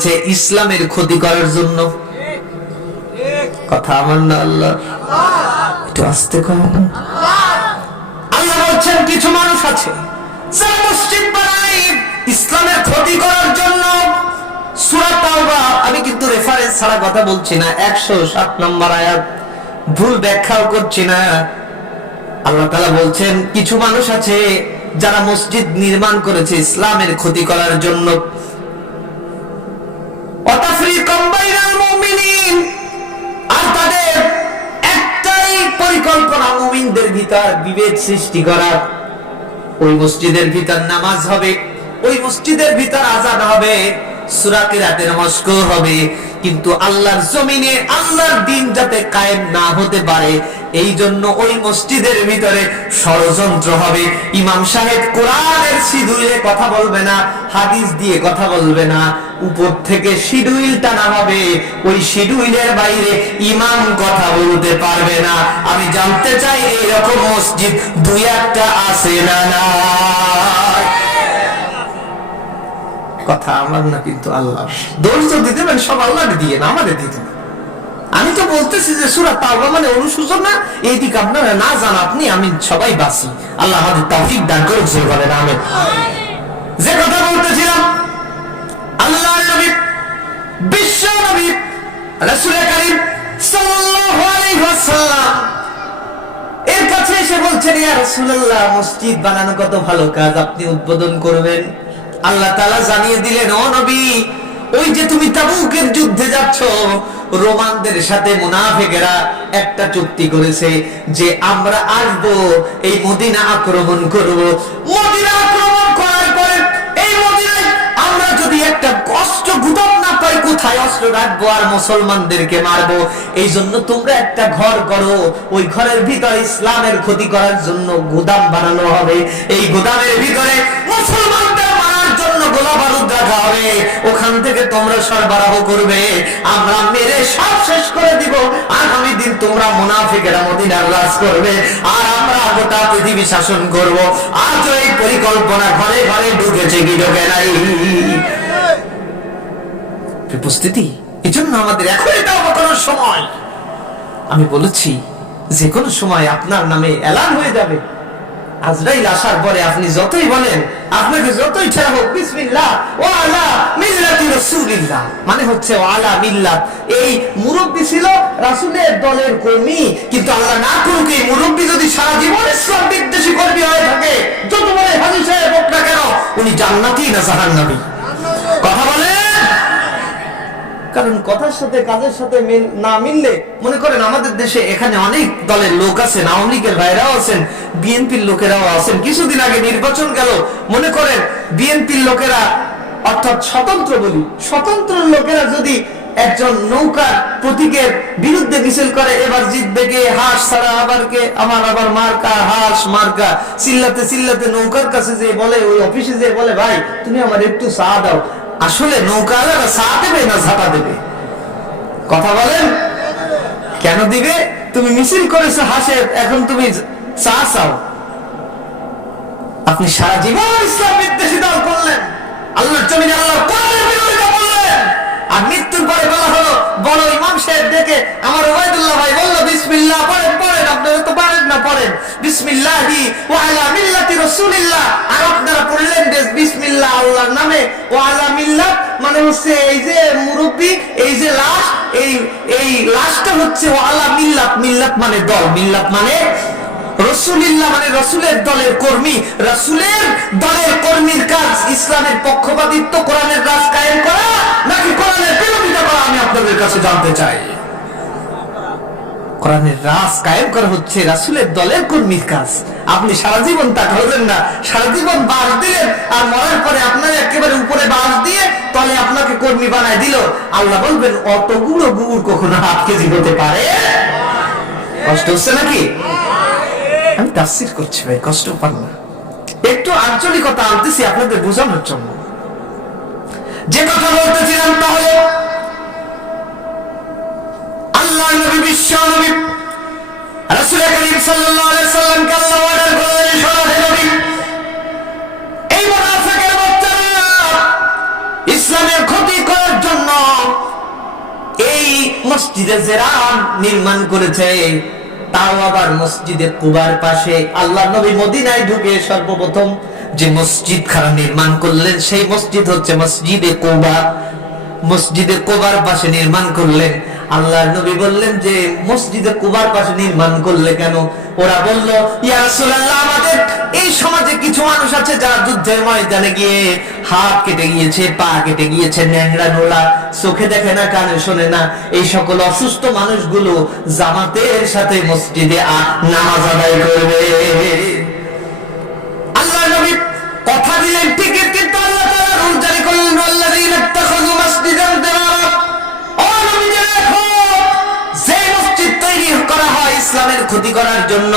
করেছে ইসলামের ক্ষতি করার জন্য। কথা আমার না, আল্লাহ। একটু আসতে আল্লাহ বলছেন, কিছু মানুষ আছে ইসলামের ক্ষতি করার জন্য। আমি কিন্তু রেফারেন্স ছাড়া কথা বলছি না 107 নম্বর আয়াত, ভুল ব্যাখ্যাও করছি না। আল্লাহ তাআলা বলছেন, কিছু মানুষ আছে যারা মসজিদ নির্মাণ করেছে ইসলামের ক্ষতি করার জন্য। পরিকল্পনা মুমিনদের ভিতর বিভেদ সৃষ্টি করা ওই মসজিদের ভিতর নামাজ হবে, ওই মসজিদের ভিতর আজাদ হবে সুরাতে রাতে মস্ক হবে। কিন্তু আল্লাহর জমিনে আল্লাহর দিন যাতে কায়েম না হতে পারে এই জন্য ওই মসজিদের ভিতরে ষড়যন্ত্র হবে। ইমাম সাহেব কোরআনের সিডুইলে কথা বলবে না, হাদিস দিয়ে কথা বলবে না। উপর থেকে শিডুইল টানা হবে, ওই শিডুইলের বাইরে ইমাম কথা বলতে পারবে না। আমি জানতে চাই এইরকম মসজিদ দুই একটা আছে না না কথা আমার না কিন্তু আল্লাহ দোষ তো দিতে পারেন, সব আল্লাহ দিয়ে না, আমাদের দিতে আমি তো বলতেছি যে সুরা তাওবা মানে অনুশোচনা এই দিক আপনারা না জান আপনি আমি সবাই বাসি আল্লাহ আমাদের তৌফিক দান করুক বলেন আমেন। যে কথা বলতেছিলাম আল্লাহ নবী বিশ্ব নবী রাসূল করিম সাল্লাল্লাহু আলাইহি ওয়াসাল্লাম এর কাছে এসে বলছেন ইয়া রাসূলুল্লাহ মসজিদ বানানো কত ভালো কাজ আপনি উদ্বোধন করবেন। আল্লাহ তাআলা জানিয়ে দিলেন ও নবী ওই যে তুমি তাবুকের যুদ্ধে যাচ্ছ রোমানদের সাথে মুনাফিকেরা একটা চুক্তি করেছে যে আমরা আসব, এই মদিনা আক্রমণ করব। মদিনা আক্রমণ করার পরে এই মদিনায় আমরা যদি একটা কষ্ট গুদাম না পাই, কোথায় অস্ত্র রাখব আর মুসলমানদেরকে মারবো? এই জন্য তোমরা একটা ঘর করো। ওই ঘরের ভিতরে ইসলামের ক্ষতি করার জন্য গুদাম বানানো হবে। এই গুদামের ভিতরে গোলা হবে, ওখান থেকে তোমরা সরবরাহ করবে। আমরা মেরে সব শেষ করে দিব। আগামী দিন তোমরা মুনাফিকেরা মদিনার রাজ করবে। আর আমরা গোটা পৃথিবী শাসন করব। আজ এই পরিকল্পনা ঘরে ঘরে ঢুকেছে কি ঢোকে নাই। উপস্থিতি, এজন্য আমাদের এখন এটা অবকরার সময়। আমি বলেছি, যে কোনো সময় আপনার নামে এলান হয়ে যাবে। আজরাইল আসার পরে আপনি যতই বলেন, আপনাকে যতই ছেড়া হোক, বিসমিল্লাহ, ও আলা মিল্লাতি রাসূলিল্লাহ। মানে হচ্ছে, ও আলা মিল্লাত। এই মুরব্বি ছিল রাসূলের দলের কর্মী, কিন্তু আল্লাহ না করুক এই মুরব্বি যদি সারা জীবন ইসলাম বিদ্বেষী কর্মী হয়ে থাকে, যত বড় হাজী সাহেব হোক না কেন, উনি জান্নাতি না জাহান্নামী। কারণ কথার সাথে, কাজের সাথে মিল, না মিললে, মনে করেন আমাদের দেশে এখানে অনেক দলের লোক আছেন, আওয়ামী লীগের ভাইরাও আছেন, বিএনপির লোকেরাও আছেন। কিছুদিন আগে নির্বাচন গেল, মনে করেন বিএনপির লোকেরা, অর্থাৎ স্বতন্ত্র বলি, স্বতন্ত্র লোকেরা যদি একজন নৌকার প্রতীকের বিরুদ্ধে মিছিল করে, এবার জিতবে কে? হাঁস ছাড়া আবার কে? আমার আবার মার্কা, হাঁস মার্কা। চিল্লাতে চিল্লাতে নৌকার কাছে যে বলে, ওই অফিসে যে বলে, ভাই, তুমি আমার একটু চা দাও। আসলে নৌকাওয়ালারা চা দেবে না ঝাঁটা দেবে? কথা বলেন? কেন দিবে? তুমি মিছিল করেছ হাসে এখন তুমি চা চাও। আপনি সারা জীবন ইসলাম দল করলেন। আল্লাহর জমিনে আল্লাহ কোরআনের বিরোধিতা করলেন আর মৃত্যুর পরে বলা হলো বড় ইমাম সাহেব ডেকে আমার ওবায়দুল্লাহ ভাই বলল বিসমিল্লাহ পড়েন পড়েন আপনারা তো পারেন না পড়েন মানে মিল্লাত। মানে মানে মানে রসুলের দলের কর্মী। রসুলের দলের কর্মীর কাজ ইসলামের পক্ষপাতিত্ব কোরআনের রাজ কায়েম করা নাকি কোরআনের বিরোধিতা করা আমি আপনাদের কাছে জানতে চাই। কোরআনের রাজ কায়েম করা হচ্ছে, রাসুলের দলের কর্মীর কাজ। আপনি সারা জীবন তা করবেন না। সারা জীবন বাস দিলেন, আর মরার পরে আপনার একেবারে উপরে বাস দিয়ে তলে আপনাকে কর্মী বানায় দিল। আল্লাহ বলবেন, অত গুঁড়ো গুড় কখনো হাফ কেজি হতে পারে? কষ্ট হচ্ছে নাকি? আমি তাফসির করছি ভাই, কষ্ট পান না। একটু আঞ্চলিকতা আনতেছি আপনাদের বোঝানোর জন্য। যে কথা বলতেছিলাম তা এই ইসলামের ক্ষতি করার জন্য এই মসজিদে জেরান নির্মাণ করেছে। তাও আবার মসজিদে কুবার পাশে আল্লাহ নবী মদিনায় ঢুকে সর্বপ্রথম যে মসজিদ খানা নির্মাণ করলেন, সেই মসজিদ হচ্ছে মসজিদে কুবা। মসজিদে কোবার পাশে নির্মাণ করলেন আল্লাহ নবী বললেন যে মসজিদে কুবার পাশে নির্মাণ করলে কেন? ওরা বলল আমাদের এই সমাজে কিছু মানুষ আছে যারা যুদ্ধের ময়দানে গিয়ে হাত কেটে গিয়েছে, পা কেটে গিয়েছে, ন্যাংরা নোলা, চোখে দেখে না, কানে শোনে না। এই সকল অসুস্থ মানুষগুলো জামাতের সাথে মসজিদে নামাজ আদায় করবে। ইসলামের ক্ষতি করার জন্য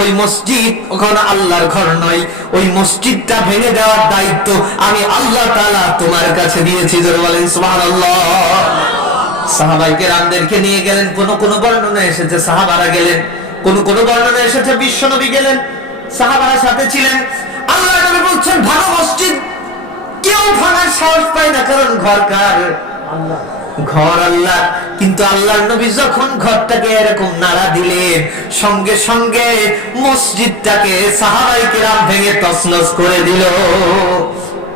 ওই মসজিদ ওখানে আল্লাহর ঘর নয়। ওই মসজিদটা ভেঙে দেওয়ার দায়িত্ব আমি আল্লাহ তাআলা তোমার কাছে দিয়েছি, জোরে বলেন সুবহানাল্লাহ। সাহাবাইকে রামদেরকে নিয়ে গেলেন, কোন কোন বর্ণনা এসেছে, সাহাবারা গেলেন, কোন কোন বর্ণনা এসেছে, বিশ্বনবী গেলেন, সাহাবারা সাথে ছিলেন। আল্লাহ নবী বলছেন ভালো মসজিদ, কেউ ভাঙার সাহস পায় না, কারণ ঘর কার? ঘর আল্লাহ। কিন্তু আল্লাহর নবী যখন ঘরটাকে এরকম নাড়া দিলেন, সঙ্গে সঙ্গে মসজিদটাকে সাহাবাই কেরাম ভেঙে তছনছ করে দিল।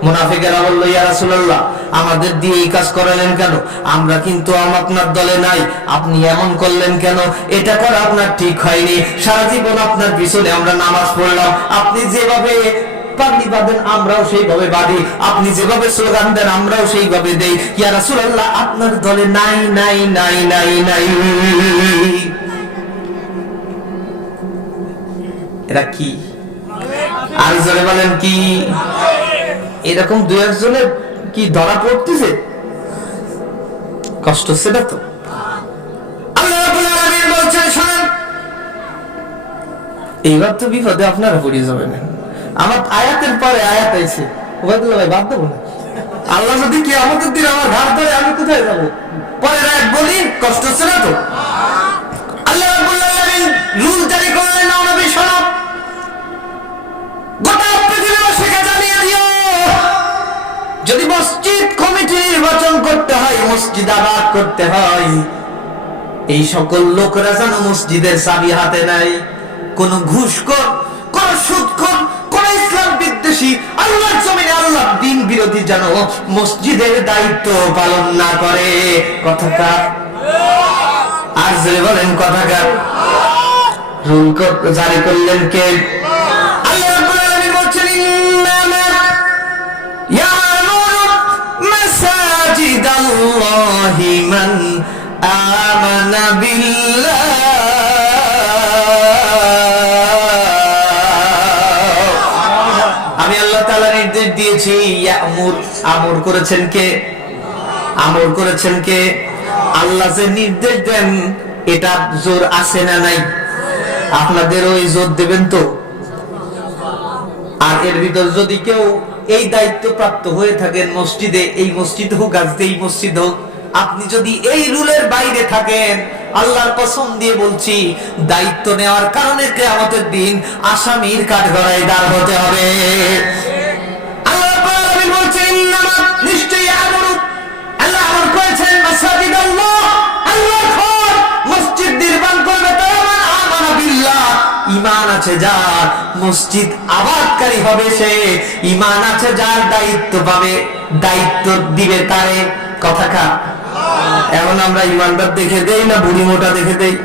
মুনাফিকেরা বলল আমাদের দিয়ে এই কাজ করালেন কেন? আমরা কিন্তু আপনার দলে নাই। আপনি এমন করলেন কেন? এটা করা আপনার ঠিক হয়নি। সারা জীবন আপনার পিছনে আমরা নামাজ পড়লাম। আপনি যেভাবে পাগড়ি বাঁধেন আমরাও সেইভাবে আপনি যেভাবে স্লোগান দেন, আমরাও সেইভাবে দেই। ইয়া রাসূলুল্লাহ, আপনার দলে নাই নাই নাই নাই নাই। এরা কি? আর জোরে বলেন কি? এরকম দু একজনের কি ধরা পড়তেছে? কষ্ট হচ্ছে না তো? এইবার তো বিপদে আপনারা পড়িয়ে যাবেন। আমার আয়াতের পরে আয়াত আইছে। ওবায়দুল্লাহ ভাই, বাদ দেবো না। আল্লাহ যদি কি আমাদের দিন আমার ঘাট ধরে, আমি কোথায় যাব? পরের আয়াত বলি, কষ্ট হচ্ছে না তো? আল্লাহ রুল জারি করলেন গোটা জানিয়ে দিও। যদি মসজিদ কমিটি নির্বাচন করতে হয়, মসজিদ আবাদ করতে হয়, এই সকল লোকরা যেন মসজিদের চাবি হাতে নাই কোন ঘুষখোর ইসলাম বিদ্বেষী আল্লাহর জমিনে আল্লাহ দিন বিরোধী যেন মসজিদের দায়িত্ব পালন না করে কথাকার আর যে বলেন কথাকার রুল কর- জারি করলেন কে আল্লাহ রাব্বুল আলামিন বলছেন ইন্নামা يعمر مساجد الله من آمن بالله দিয়েছি ইয়ামুর আমর করেছেন কে? আমর করেছেন কে? আল্লাহ যে নির্দেশ দেন, এটা জোর আছে না নাই? আপনাদের ওই জোর দেবেন তো? আর এর ভিতর যদি কেউ এই দায়িত্ব প্রাপ্ত হয়ে থাকেন মসজিদে, এই মসজিদ হোক আজ এই মসজিদ হোক, আপনি যদি এই রুলের বাইরে থাকেন, আল্লাহর কসম দিয়ে বলছি, দায়িত্ব নেওয়ার কারণে কেয়ামতের দিন আসামির কাঠগড়ায় দাঁড় হতে হবে। মান ঈমান আছে যার, মসজিদ আবাদকারী হবে সে। ঈমান আছে যার, দায়িত্ব পাবে, দায়িত্ব দিবে তারে। কথা এখন আমরা ইমানদার দেখে দেই না বুড়ি মোটা দেখে দেই?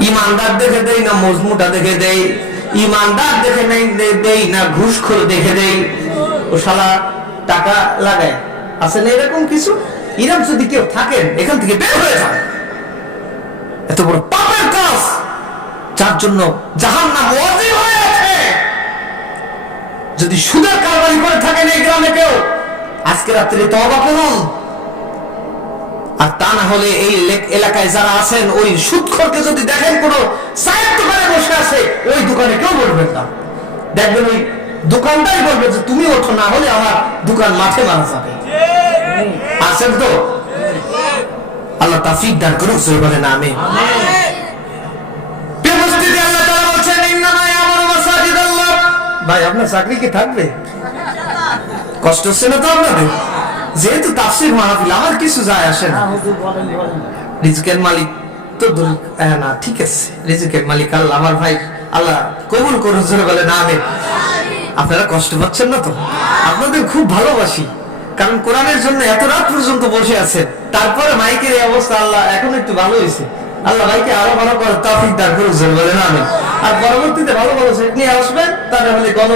ইমানদার দেখে দেই না মজমুটা দেখে দেই? ইমানদার দেখে নেই দেই না ঘুষখোর দেখে দেই? ও শালা টাকা লাগায়। আছে না এরকম কিছু? এরকম যদি কেউ থাকেন, এখান থেকে বের হয়ে যান। এত বড় পাপের কাজ, যার জন্য জাহান নাম হয়ে আছে। যদি সুদের কারবারি করে থাকেন এই গ্রামে কেউ, আজকে রাত্রে তওবা করুন। আর তা না হলে এই এলাকায় যারা আছেন, ওই সুদখোরকে যদি দেখেন, কোন চায়ের দোকানে বসে আছে, ওই দোকানে কেউ বলবেন না। দেখবেন ওই দোকানটাই বলবে যে, তুমি ওঠো, না হলে আমার দোকান মাঠে মারা যাবে। আছেন তো। আল্লাহ তাফিক দান করুক সই আমি ভাই আপনার চাকরি কি থাকবে? কষ্ট হচ্ছে না তো আপনাদের? যেহেতু তাফসির মাহফিল আমার কিছু যায় আসে না। রিজিকের মালিক তো হ্যাঁ, না ঠিক আছে। রিজিকের মালিক আল্লাহ আমার ভাই আল্লাহ কবুল করুন বলে না আমিন। আপনারা কষ্ট পাচ্ছেন না তো? আপনাদের খুব ভালোবাসি। কারণ কোরআনের জন্য এত রাত পর্যন্ত বসে আছেন তারপরে মাইকের এই অবস্থা, আল্লাহ, এখন একটু ভালো হয়েছে। আল্লাহ ভাইকে আরও ভালো করে তফিক দান জোরে বলে না আমিন। আর পরবর্তীতে ভালো ভালো সেট নিয়ে আসবেন তাহলে হলে গণ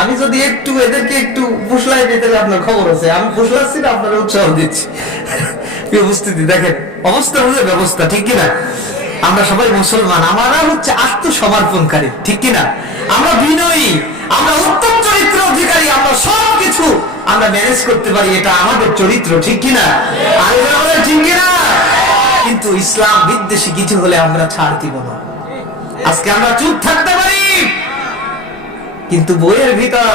আমি যদি একটু এদেরকে একটু ফুসলাই দিই, তাহলে আপনার খবর আছে। আমি ফুসলাচ্ছি না, আপনার উৎসাহ দিচ্ছি। উপস্থিতি দেখেন, অবস্থা হলে ব্যবস্থা, ঠিক কিনা? আমরা সবাই মুসলমান, আমরা হচ্ছে আত্মসমর্পণকারী, ঠিক কিনা? আমরা বিনয়ী, আমরা উত্তম চরিত্র অধিকারী আমরা সব কিছু আমরা ম্যানেজ করতে পারি, এটা আমাদের চরিত্র, ঠিক কিনা? আমাদের ঠিক কিনা? কিন্তু ইসলাম বিদ্বেষী কিছু হলে আমরা ছাড় দিব না। আজকে আমরা চুপ থাকতে পারি। কিন্তু বইয়ের ভিতর